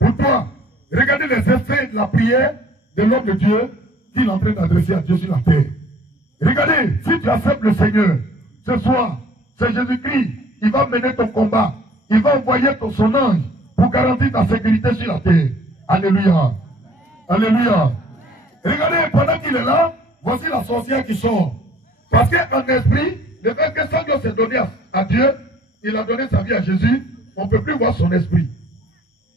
pour toi. Regardez les effets de la prière de l'homme de Dieu qu'il est en train d'adresser à Dieu sur la terre. Regardez, si tu acceptes le Seigneur, ce soir, c'est Jésus-Christ, il va mener ton combat. Il va envoyer son ange pour garantir ta sécurité sur la terre. Alléluia. Alléluia. Regardez, pendant qu'il est là, voici la sorcière qui sort. Parce qu'en esprit, le fait que son Dieu s'est donné à Dieu, il a donné sa vie à Jésus, on ne peut plus voir son esprit.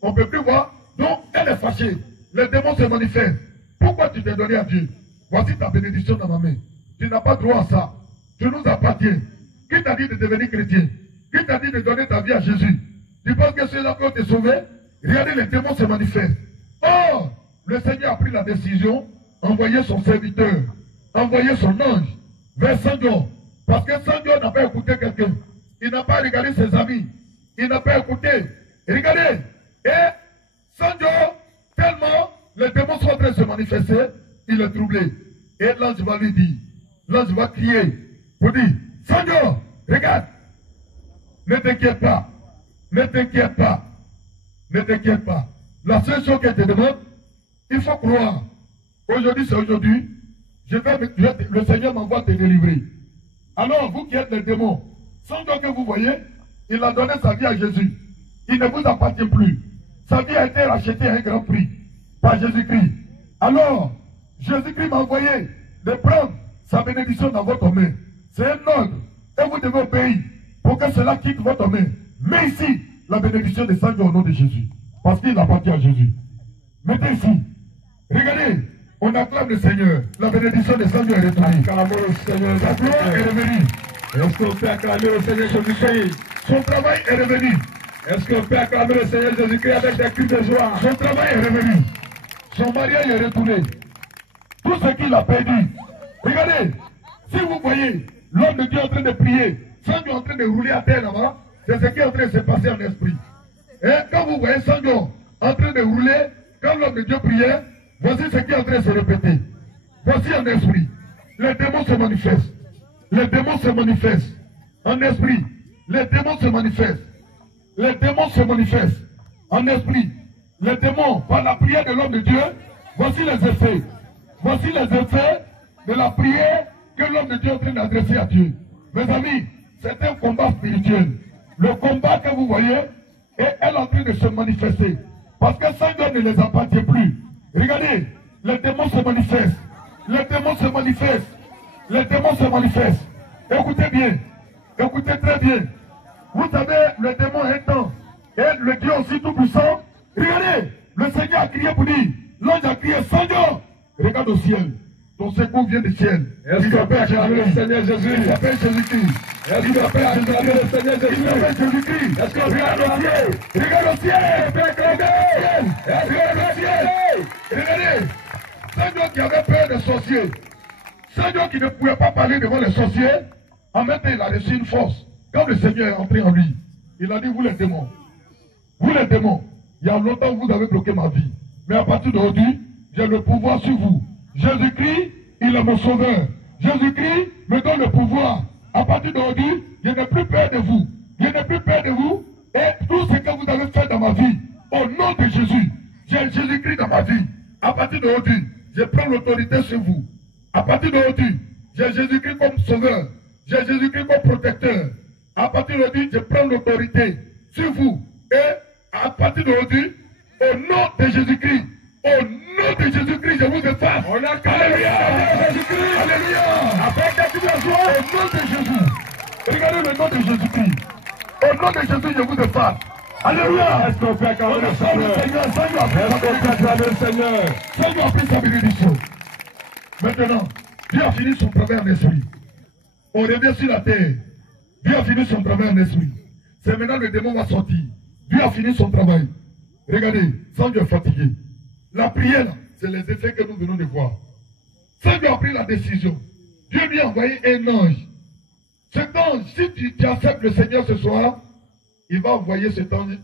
On ne peut plus voir. Donc, elle est fâchée. Les démons se manifestent. Pourquoi tu t'es donné à Dieu? Voici ta bénédiction dans ma main. Tu n'as pas droit à ça. Tu nous appartiens. Qui t'a dit de devenir chrétien? Qui t'a dit de donner ta vie à Jésus? Tu penses que ceux-là qui ont été sauvés? Regardez, les démons se manifestent. Or, le Seigneur a pris la décision d'envoyer son serviteur, envoyer son ange vers Saint-Dieu. Parce que Saint-Dieu n'a pas écouté quelqu'un. Il n'a pas regardé ses amis. Il n'a pas écouté. Regardez. Et Saint-Dieu, tellement les démons sont en train de se manifester, il est troublé. Et l'ange va lui dire, l'ange va crier pour dire, Saint-Dieu, regarde, ne t'inquiète pas, ne t'inquiète pas, ne t'inquiète pas. La seule chose qu'elle te demande, il faut croire. Aujourd'hui, c'est aujourd'hui, le Seigneur m'envoie te délivrer. Alors, vous qui êtes les démons, Saint-Dieu que vous voyez, il a donné sa vie à Jésus. Il ne vous appartient plus. Sa vie a été rachetée à un grand prix par Jésus-Christ. Alors, Jésus-Christ m'a envoyé de prendre sa bénédiction dans votre main. C'est un ordre. Et vous devez obéir pour que cela quitte votre main. Mais ici, la bénédiction de Saint-Dieu au nom de Jésus. Parce qu'il appartient à Jésus. Mettez ici. Regardez, on acclame le Seigneur. La bénédiction de Saint-Dieu est retournée. La gloire est revenue. Est-ce qu'on peut acclamer le Seigneur Jésus-Christ? Son travail est revenu. Est-ce qu'on peut acclamer le Seigneur Jésus-Christ avec des cris de joie? Son travail est revenu. Son mariage est retourné. Tout ce qu'il a perdu. Regardez, si vous voyez l'homme de Dieu en train de prier, Saint-Dieu en train de rouler à terre là-bas, c'est ce qui est en train de se passer en esprit. Et quand vous voyez Saint-Dieu en train de rouler, quand l'homme de Dieu priait, voici ce qui est en train de se répéter. Voici en esprit. Les démons se manifestent. Les démons se manifestent. En esprit. Les démons se manifestent. Les démons se manifestent. En esprit. Les démons, par la prière de l'homme de Dieu, voici les effets. Voici les effets de la prière que l'homme de Dieu est en train d'adresser à Dieu. Mes amis, c'est un combat spirituel. Le combat que vous voyez est en train de se manifester. Parce que Saint-Dieu ne les appartient plus. Regardez, les démons se manifestent. Les démons se manifestent. Les démons se manifestent. Écoutez bien. Écoutez très bien. Vous savez, le démon est un temps. Et le Dieu aussi tout puissant. Regardez, le Seigneur a crié pour dire. L'ange a crié, Seigneur, regarde au ciel. Ton secours vient du ciel. Est-ce qu'on peut acclamer le Seigneur Jésus? Il s'appelle Jésus-Christ. Est-ce qu'on peut acclamer le Seigneur Jésus? Il s'appelle Jésus-Christ. Est-ce qu'on regarde au ciel? Regarde au ciel. Regarde au ciel. Regardez. Seigneur qui avait peur des sorciers. Seigneur qui ne pouvait pas parler devant les sorciers. En même temps, il a reçu une force. Quand le Seigneur est entré en lui, il a dit, vous les démons. Vous les démons. Il y a longtemps que vous avez bloqué ma vie. Mais à partir d'aujourd'hui, j'ai le pouvoir sur vous. Jésus-Christ, il est mon sauveur. Jésus-Christ me donne le pouvoir. À partir d'aujourd'hui, je n'ai plus peur de vous. Je n'ai plus peur de vous. Et tout ce que vous avez fait dans ma vie, au nom de Jésus, j'ai Jésus-Christ dans ma vie. À partir d'aujourd'hui, je prends l'autorité sur vous. À partir d'aujourd'hui, j'ai Jésus-Christ comme sauveur. J'ai Jésus-Christ comme protecteur. À partir d'aujourd'hui, je prends l'autorité sur vous. Et à partir d'aujourd'hui, au nom de Jésus-Christ, au nom de Jésus-Christ, je vous efface. On a Alléluia. Jésus-Christ. Alléluia. Avec la joie, au nom de Jésus. Regardez le nom de Jésus-Christ. Au nom de Jésus, je vous efface. Alléluia. Est-ce qu'on peut acclamer le Seigneur? Seigneur a pris sa bénédiction. Maintenant, Dieu a fini son travail en esprit. On revient sur la terre. Dieu a fini son travail en esprit. C'est maintenant le démon va sortir. Dieu a fini son travail. Regardez, Saint-Dieu est fatigué. La prière, c'est les effets que nous venons de voir. Saint-Dieu a pris la décision. Dieu lui a envoyé un ange. Cet ange, si tu acceptes le Seigneur ce soir, il va envoyer cet ange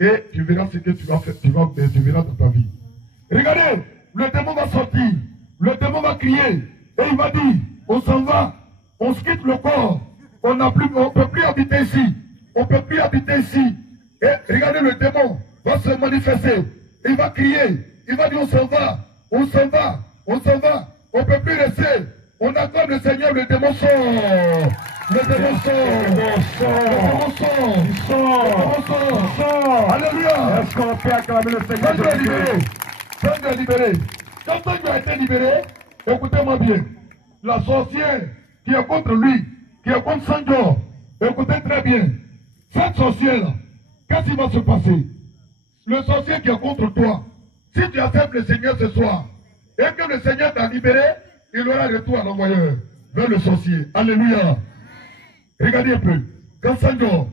et tu verras ce que tu vas faire, tu verras dans ta vie. Regardez, le démon va sortir. Le démon va crier et il va dire, on s'en va, on se quitte le corps, on ne peut plus habiter ici, on ne peut plus habiter ici. Et regardez le démon, va se manifester. Il va crier. Il va dire on s'en va. On s'en va. On s'en va. On ne peut plus rester. On accorde le Seigneur, le démon sort. Le démon sort. Alléluia. Est-ce qu'on peut acclamer le Seigneur? Seigneur est libéré. Seigneur est libéré. Quand Seigneur a été libéré, écoutez-moi bien. La sorcière qui est contre lui, qui est contre Seigneur, écoutez très bien. Cette sorcière-là, qu'est-ce qui va se passer? Le sorcier qui est contre toi, si tu acceptes le Seigneur ce soir, et que le Seigneur t'a libéré, il aura retour à l'envoyeur vers le sorcier. Alléluia. Regardez un peu. Quand Seigneur,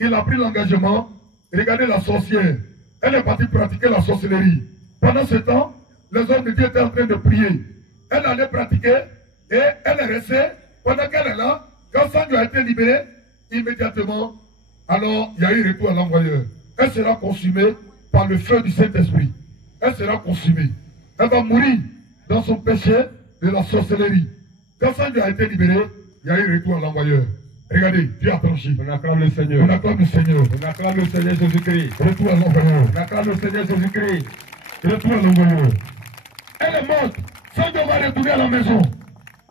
il a pris l'engagement, regardez la sorcière. Elle est partie pratiquer la sorcellerie. Pendant ce temps, les hommes de Dieu étaient en train de prier. Elle allait pratiquer et elle est restée. Pendant qu'elle est là, quand Seigneur a été libéré, immédiatement, alors il y a eu retour à l'envoyeur. Elle sera consumée par le feu du Saint-Esprit. Elle sera consumée. Elle va mourir dans son péché de la sorcellerie. Quand Seigneur a été libéré, il y a eu retour à l'envoyeur. Regardez, Dieu a tranché. On acclame le Seigneur. On acclame le Seigneur. On acclame le Seigneur Jésus-Christ. Retour à l'envoyeur. On acclame le Seigneur Jésus-Christ. Retour à l'envoyeur. Elle est morte. Seigneur va retourner à la maison.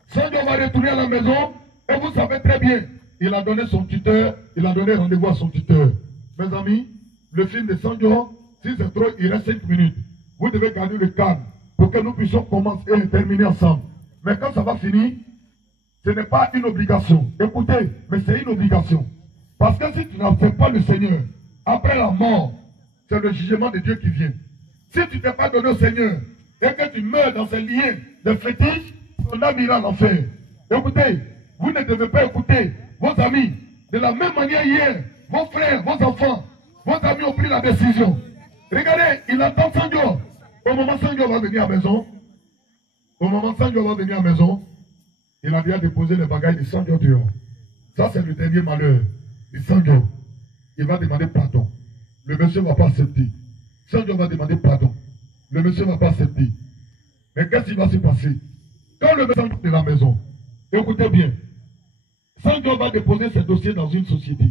Seigneur va retourner à la maison. Et vous savez très bien, il a donné son tuteur, il a donné rendez-vous à son tuteur. Mes amis, le film de Seigneur, si c'est trop, il reste 5 minutes. Vous devez garder le calme pour que nous puissions commencer et terminer ensemble. Mais quand ça va finir, ce n'est pas une obligation. Écoutez, mais c'est une obligation. Parce que si tu n'acceptes pas le Seigneur, après la mort, c'est le jugement de Dieu qui vient. Si tu ne t'es pas donné au Seigneur et que tu meurs dans un lien de fétiche, ton âme ira à l'enfer. Écoutez, vous ne devez pas écouter vos amis. De la même manière hier, vos frères, vos enfants, vos amis ont pris la décision. Regardez, il attend Seigneur. Au moment où Seigneur va venir à la maison, il a déjà déposé les bagages de Seigneur dehors. Ça, c'est le dernier malheur. Et Seigneur, il va demander pardon. Le monsieur ne va pas accepter. Seigneur va demander pardon. Le monsieur ne va pas accepter. Mais qu'est-ce qui va se passer? Quand le monsieur est de la maison, écoutez bien, Seigneur va déposer ses dossiers dans une société.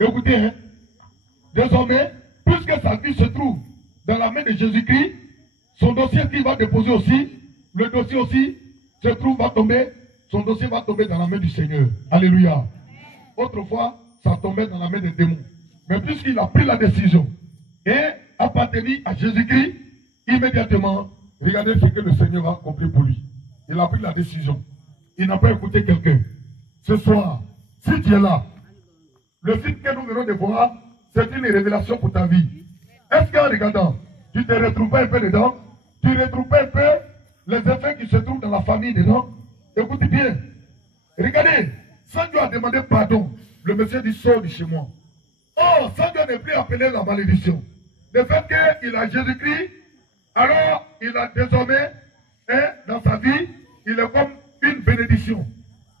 Écoutez, hein, désormais, puisque sa vie se trouve dans la main de Jésus-Christ, son dossier qu'il va déposer aussi, le dossier aussi se trouve, son dossier va tomber dans la main du Seigneur. Alléluia. Autrefois, ça tombait dans la main des démons. Mais puisqu'il a pris la décision et appartenu à Jésus-Christ, immédiatement, regardez ce que le Seigneur a accompli pour lui. Il a pris la décision. Il n'a pas écouté quelqu'un. Ce soir, si tu es là, le film que nous venons de voir, c'est une révélation pour ta vie. Est-ce qu'en regardant, tu te retrouves pas un peu dedans? Tu ne retrouves pas un peu les effets qui se trouvent dans la famille dedans? Écoutez bien. Regardez, Seigneur a demandé pardon. Le monsieur dit sors de chez moi. Oh, Seigneur n'est plus appelé la malédiction. Le fait qu'il a Jésus-Christ, alors il a désormais, dans sa vie, il est comme une bénédiction.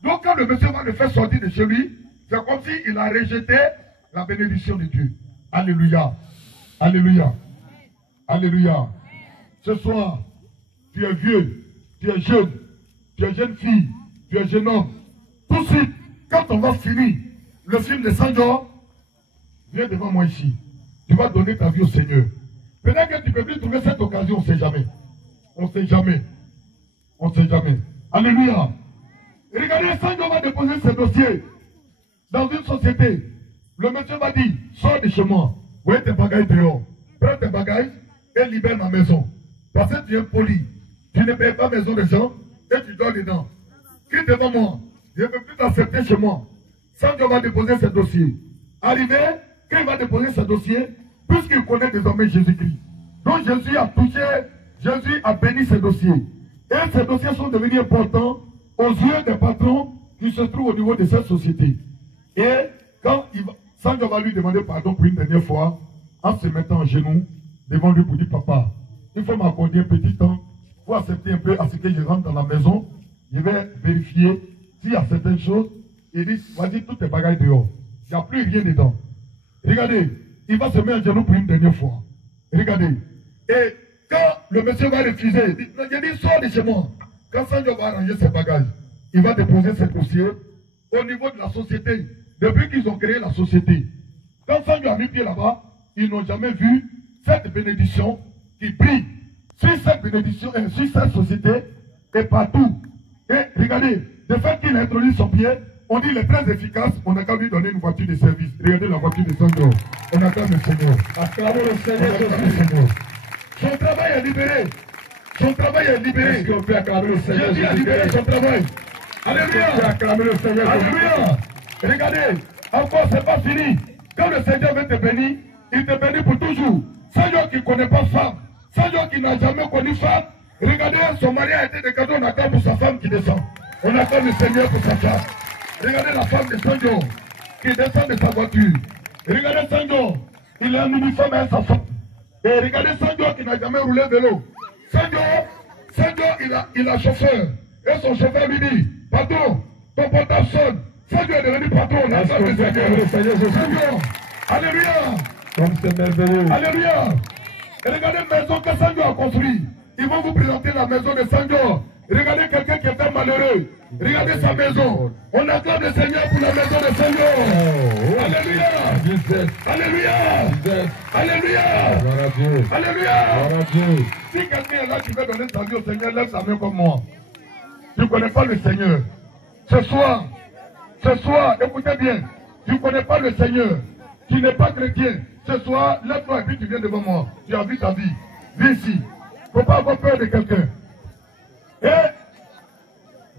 Donc quand le monsieur va le faire sortir de chez lui, c'est comme s'il a rejeté la bénédiction de Dieu. Alléluia. Alléluia. Alléluia. Ce soir, tu es vieux, tu es jeune fille, tu es jeune homme. Tout de suite, quand on va finir le film de Seigneur, viens devant moi ici. Tu vas donner ta vie au Seigneur. Peut-être que tu ne peux plus trouver cette occasion, on ne sait jamais. On ne sait jamais. On ne sait jamais. Alléluia. Regardez, Seigneur va déposer ce dossier dans une société. Le monsieur va dire, sors de chez moi. Où est tes bagages dehors? Prends tes bagages et libère ma maison. Parce que tu es poli. Tu ne payes pas maison des gens et tu dors dedans. Quitte devant moi. Je ne peux plus t'accepter chez moi. Seigneur va déposer ce dossier. Arrivé, quand il va déposer ce dossier, puisqu'il connaît désormais Jésus-Christ. Donc Jésus a touché, Jésus a béni ce dossier. Et ces dossiers sont devenus importants aux yeux des patrons qui se trouvent au niveau de cette société. Et quand Seigneur va lui demander pardon pour une dernière fois, en se mettant en genoux devant lui pour dire, papa, il faut m'accorder un petit temps pour accepter un peu à ce que je rentre dans la maison. Je vais vérifier s'il y a certaines choses. Il dit, vas-y, tous tes bagages dehors. Il n'y a plus rien dedans. Regardez, il va se mettre en genoux pour une dernière fois. Regardez. Et quand le monsieur va refuser, il dit, sors de chez moi. Quand Seigneur va arranger ses bagages, il va déposer ses dossiers au niveau de la société. Depuis qu'ils ont créé la société. Quand Seigneur a mis pied là-bas, ils n'ont jamais vu cette bénédiction qui brille sur cette bénédiction et sur cette société et partout. Et regardez, de fait qu'il a introduit son pied, on dit il est très efficace, on n'a qu'à lui donner une voiture de service. Regardez la voiture de Sandro. On acclame le Seigneur. Acclamons le Seigneur. Son travail est libéré. Son travail est libéré. Est-ce qu'on peut acclamer le Seigneur? Jésus a libéré son travail. Alléluia. On peut acclamer le Seigneur. Alléluia. Regardez, encore c'est pas fini. Quand le Seigneur veut te bénir, il te bénit pour toujours. Seigneur qui ne connaît pas femme, Seigneur qui n'a jamais connu femme, regardez, son mari a été de cadeau, on attend pour sa femme qui descend. On attend le Seigneur pour sa femme. Regardez la femme de Seigneur qui descend de sa voiture. Regardez Seigneur, il a un uniforme à sa femme. Et regardez Seigneur qui n'a jamais roulé vélo. Seigneur, il a chauffeur. Et son chauffeur lui dit, patron, ton portable sonne. Seigneur est devenu patron, on attend le Seigneur. Seigneur, alléluia. Comme c'est merveilleux. Alléluia. Et regardez la maison que Seigneur a construite. Ils vont vous présenter la maison de Seigneur. Regardez quelqu'un qui était malheureux. Regardez sa maison. On acclame le Seigneur pour la maison de Seigneur. Alléluia. Alléluia. Alléluia. Gloire à Dieu. Alléluia. Gloire à Dieu. Si quelqu'un est là qui veut donner sa vie au Seigneur, lève sa main comme moi. Tu ne connais pas le Seigneur. Ce soir, écoutez bien. Tu ne connais pas le Seigneur. Tu n'es pas chrétien. Ce soir, lève-toi et puis tu viens devant moi. Tu as vu ta vie. Viens ici. Il ne faut pas avoir peur de quelqu'un. Et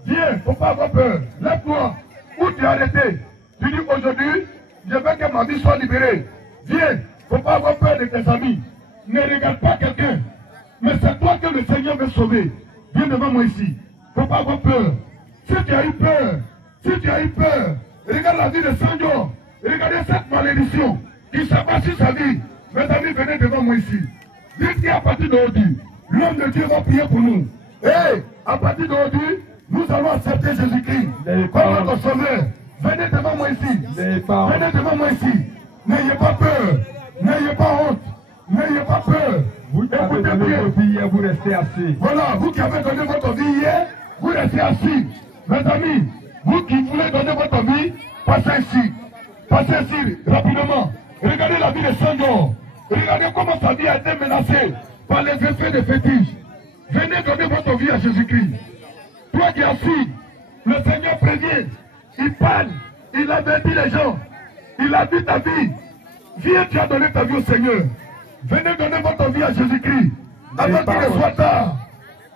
viens, il ne faut pas avoir peur. Lève-toi. Où tu es arrêté? Tu dis aujourd'hui, je veux que ma vie soit libérée. Viens, il ne faut pas avoir peur de tes amis. Ne regarde pas quelqu'un. Mais c'est toi que le Seigneur veut sauver. Viens devant moi ici. Il ne faut pas avoir peur. Si tu as eu peur, regarde la vie de Seigneur. Regardez cette malédiction qui s'abat sur sa vie. Mes amis, venez devant moi ici. Dites qu'à partir d'aujourd'hui, l'homme de Dieu va prier pour nous. Et à partir d'aujourd'hui, nous allons accepter Jésus-Christ comme notre sauveur. Venez devant moi ici. Venez devant moi ici. N'ayez pas peur. N'ayez pas honte. N'ayez pas peur. Vous qui avez donné votre vie hier, vous restez assis. Voilà, vous qui avez donné votre vie hier, vous restez assis. Mes amis, vous qui voulez donner votre vie, passez ici. Passez ici, rapidement. Regardez la vie de Seigneur. Regardez comment sa vie a été menacée par les effets de fétiche. Venez donner votre vie à Jésus-Christ. Toi qui es assis, le Seigneur prévient. Il parle. Il avertit les gens. Il a dit ta vie. Viens, tu as donné ta vie au Seigneur. Venez donner votre vie à Jésus-Christ. Avant qu'il ne soit tard.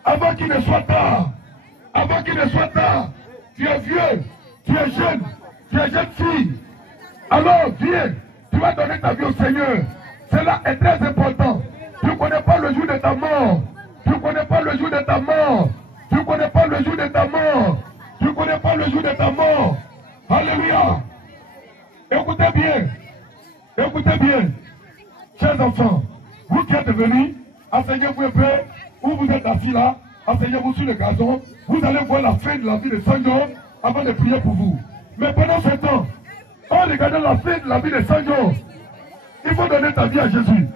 Avant qu'il ne soit tard. Avant qu'il ne soit tard. Tu es vieux. Tu es jeune. Tu es jeune fille. Alors, viens. Tu vas donner ta vie au Seigneur. Cela est très important. Tu ne connais pas le jour de ta mort. Tu ne connais pas le jour de ta mort. Tu ne connais pas le jour de ta mort. Tu ne connais pas le jour de ta mort. Alléluia. Écoutez bien. Écoutez bien. Chers enfants, vous qui êtes venus, asseyez-vous un peu, où vous êtes assis là, asseyez-vous sur le gazon, vous allez voir la fin de la vie de Seigneur avant de prier pour vous. Mais pendant ce temps, en regardant la fin de la vie de Seigneur, il faut donner ta vie à Jésus.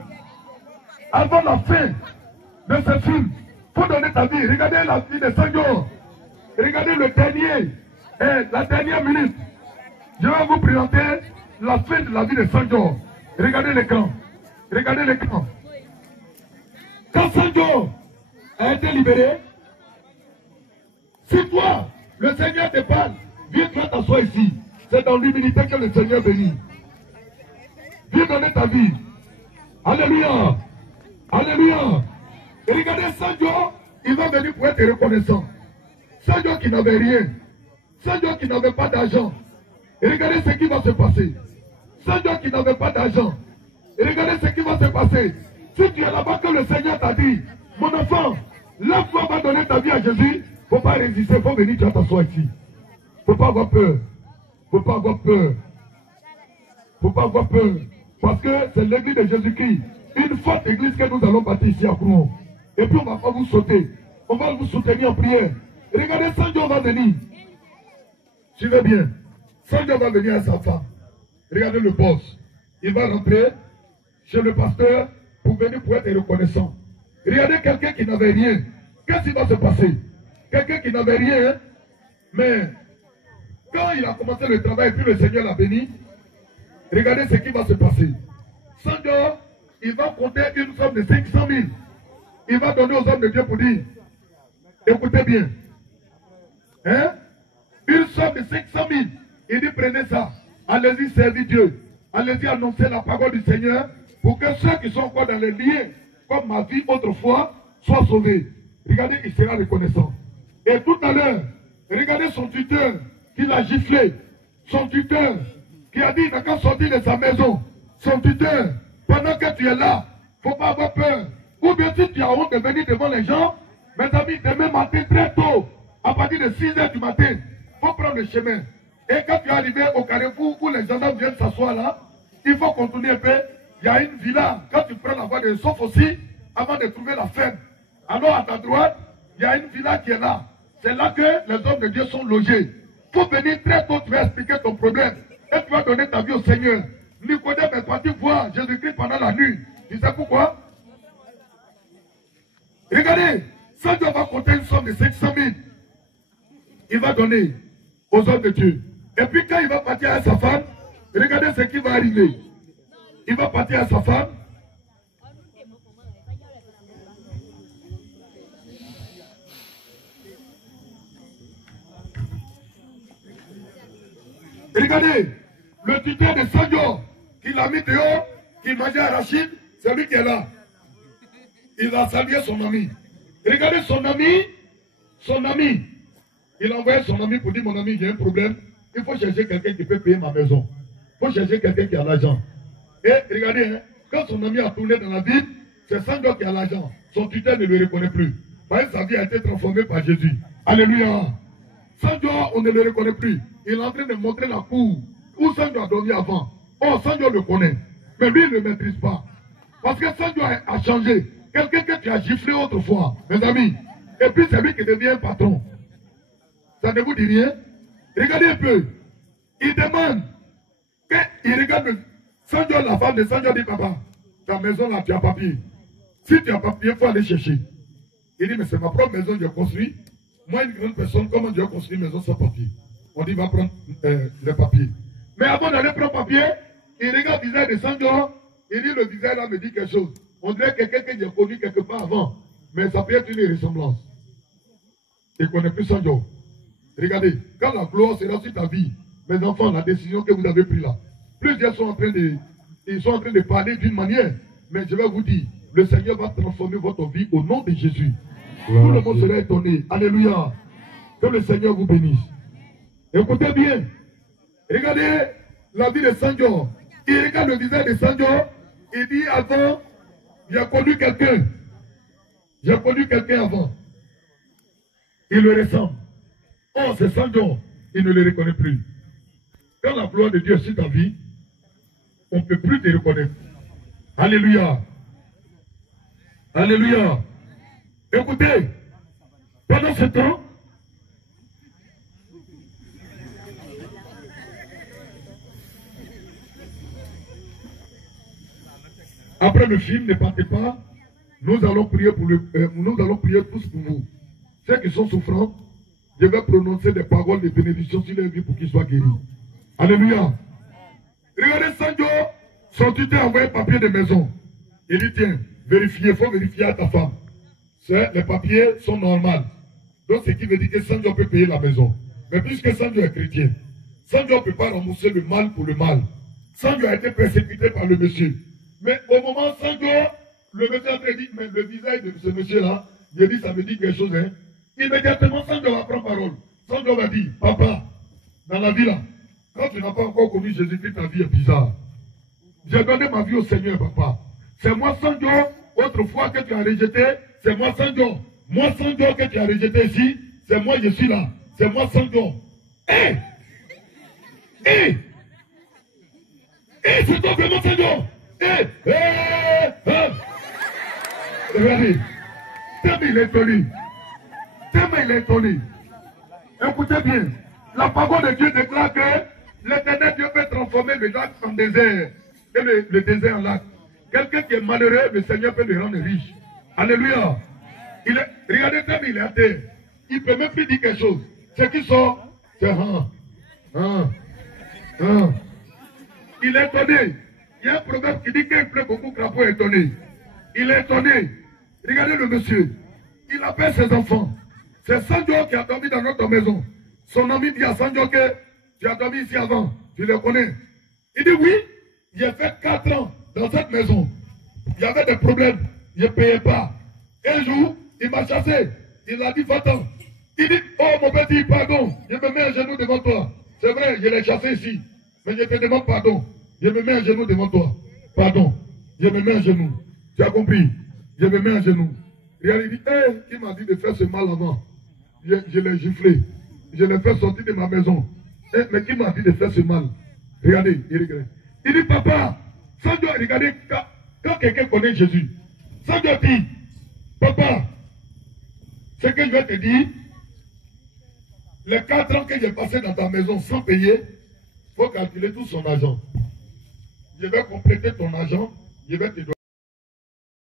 Avant la fin de ce film, il faut donner ta vie. Regardez la vie de Seigneur. Regardez le dernier, la dernière minute. Je vais vous présenter la fin de la vie de Seigneur. Regardez l'écran. Regardez l'écran. Quand Seigneur a été libéré, si toi, le Seigneur te parle, viens toi t'asseoir ici. C'est dans l'humilité que le Seigneur bénit. Viens donner ta vie. Alléluia. Alléluia. Et regardez Seigneur, il va venir pour être reconnaissant. Seigneur qui n'avait rien. Seigneur qui n'avait pas d'argent. Et regardez ce qui va se passer. Seigneur qui n'avait pas d'argent. Et regardez ce qui va se passer. Si tu es là-bas que le Seigneur t'a dit, mon enfant, lève-toi, va donner ta vie à Jésus. Il ne faut pas résister, il faut venir, tu vas t'asseoir ici. Il ne faut pas avoir peur. Il ne faut pas avoir peur. Il ne faut pas avoir peur. Parce que c'est l'église de Jésus-Christ. Une forte église que nous allons bâtir ici à Crouon. Et puis on ne va pas vous sauter. On va vous soutenir en prière. Et regardez, Seigneur va venir. Suivez bien. Seigneur va venir à sa femme. Regardez le boss. Il va rentrer chez le pasteur pour venir pour être reconnaissant. Regardez quelqu'un qui n'avait rien. Qu'est-ce qui va se passer? Quelqu'un qui n'avait rien, mais quand il a commencé le travail et puis le Seigneur l'a béni, regardez ce qui va se passer. Seigneur il va compter une somme de 500 000. Il va donner aux hommes de Dieu pour dire, écoutez bien, hein? Une somme de 500 000. Il dit, prenez ça, allez-y servir Dieu, allez-y annoncer la parole du Seigneur, pour que ceux qui sont encore dans les liens, comme ma vie autrefois, soient sauvés. Regardez, il sera reconnaissant. Et tout à l'heure, regardez son tuteur qui l'a giflé. Son tuteur qui a dit, il n'a qu'à sortir de sa maison. Son tuteur, pendant que tu es là, il ne faut pas avoir peur. Ou bien si tu as honte de venir devant les gens, mes amis, demain matin, très tôt, à partir de 6 h du matin, il faut prendre le chemin. Et quand tu es arrivé au carrefour où les gendarmes viennent s'asseoir là, il faut continuer un peu. Il y a une villa, quand tu prends la voie de Sauf aussi, avant de trouver la ferme. Alors à ta droite, il y a une villa qui est là. C'est là que les hommes de Dieu sont logés. Il faut venir très tôt, tu vas expliquer ton problème. Et tu vas donner ta vie au Seigneur. Nicodème est parti voir Jésus-Christ pendant la nuit. Tu sais pourquoi? Regardez, ça Dieu va compter une somme de 500 000. Il va donner aux hommes de Dieu. Et puis quand il va partir à sa femme, regardez ce qui va arriver. Il va partir à sa femme. Regardez, le tuteur de Sanjo, qui l'a mis dehors, qui mangeait arachide, c'est lui qui est là. Il a salué son ami. Regardez son ami. Il a envoyé son ami pour dire, mon ami, il y a un problème. Il faut chercher quelqu'un qui peut payer ma maison. Il faut chercher quelqu'un qui a l'argent. Et regardez, hein, quand son ami a tourné dans la ville, c'est Sanjo qui a l'argent. Son tuteur ne le reconnaît plus. Parce que sa vie a été transformée par Jésus. Alléluia. Sanjo, on ne le reconnaît plus. Il est en train de montrer la cour où Sanjo a dormi avant. Oh, Sanjo le connaît. Mais lui, il ne le maîtrise pas. Parce que Sanjo a changé. Quelqu'un que tu as giflé autrefois, mes amis. Et puis c'est lui qui devient patron. Ça ne vous dit rien? Regardez un peu. Il demande. Il regarde Sanjo, la femme de Sanjo dit, papa, ta maison là, tu as papier. Si tu as papier, il faut aller chercher. Il dit, mais c'est ma propre maison que j'ai construite. Moi, une grande personne, comment Dieu a construit une maison sans papier? On dit, va prendre les papiers. Mais avant d'aller prendre papier, il regarde le visage de Sanjo. Il dit, le visage là me dit quelque chose. On dirait quelqu'un que j'ai connu quelque part avant. Mais ça peut être une ressemblance. Il ne connaît plus Sanjo. Regardez, quand la gloire sera sur ta vie, mes enfants, la décision que vous avez prise là, plusieurs sont en train de parler d'une manière. Mais je vais vous dire, le Seigneur va transformer votre vie au nom de Jésus. Tout le monde sera étonné. Alléluia. Que le Seigneur vous bénisse. Écoutez bien. Regardez la vie de Sanjo. Il regarde le visage de Sanjo. Il dit avant, j'ai connu quelqu'un. J'ai connu quelqu'un avant. Il le ressemble. Oh, c'est Sanjo. Il ne le reconnaît plus. Quand la gloire de Dieu est sur ta vie, on ne peut plus te reconnaître. Alléluia. Alléluia. Écoutez, pendant ce temps, après le film, ne partez pas, nous allons prier tous pour vous. Ceux qui sont souffrants, je vais prononcer des paroles de bénédiction sur leur vie pour qu'ils soient guéris. Alléluia. Regardez Sanjo, son tuteur a envoyé un papier de maison. Il dit, tiens, vérifiez, il faut vérifier à ta femme. Les papiers sont normaux. Donc, ce qui veut dire que Sanjo peut payer la maison. Mais puisque Sanjo est chrétien, Sanjo ne peut pas rembourser le mal pour le mal. Sanjo a été persécuté par le monsieur. Mais au moment Sanjo, le monsieur a dit, mais le visage de ce monsieur-là, il dit, ça me dit quelque chose. Hein? Immédiatement, Sanjo va prendre parole. Sanjo va dire, papa, dans la vie là, quand tu n'as pas encore connu Jésus-Christ, ta vie est bizarre. J'ai donné ma vie au Seigneur, papa. C'est moi Sanjo, autrefois que tu as rejeté, c'est moi Sanjo. Moi Sanjo que tu as rejeté ici, c'est moi je suis là. C'est moi Sanjo. C'est toi vraiment Sanjo. Regardez. Tellement il est étonné. Tellement il est étonné. Écoutez bien. La parole de Dieu déclare que l'Éternel Dieu peut transformer le lac en désert. Et le désert en lac. Quelqu'un qui est malheureux, le Seigneur peut le rendre riche. Alléluia. Regardez tellement il est à terre. Il ne peut même plus dire quelque chose. Ce qui sort, c'est Il est étonné. Il y a un proverbe qui dit qu'il pleut beaucoup, crapaud est étonné. Il est étonné. Regardez le monsieur. Il appelle ses enfants. C'est Sanjo qui a dormi dans notre maison. Son ami dit à Sanjo que tu as dormi ici avant. Tu le connais. Il dit oui. J'ai fait 4 ans dans cette maison. Il y avait des problèmes. Je ne payais pas. Un jour, il m'a chassé. Il a dit, va-t'en. Il dit, oh mon petit, pardon. Je me mets à genoux devant toi. C'est vrai, je l'ai chassé ici. Mais je te demande pardon. Je me mets à genoux devant toi. Pardon. Je me mets à genoux. Tu as compris? Je me mets à genoux. Et il dit, qui m'a dit de faire ce mal avant? Je l'ai giflé. Je l'ai fait sortir de ma maison. Mais qui m'a dit de faire ce mal? Regardez, il regarde. Il dit, papa, sans Dieu, regardez, quand quelqu'un connaît Jésus, sans Dieu dit, papa, ce que je vais te dire, les 4 ans que j'ai passé dans ta maison sans payer, il faut calculer tout son argent. Je vais compléter ton argent, je vais te donner.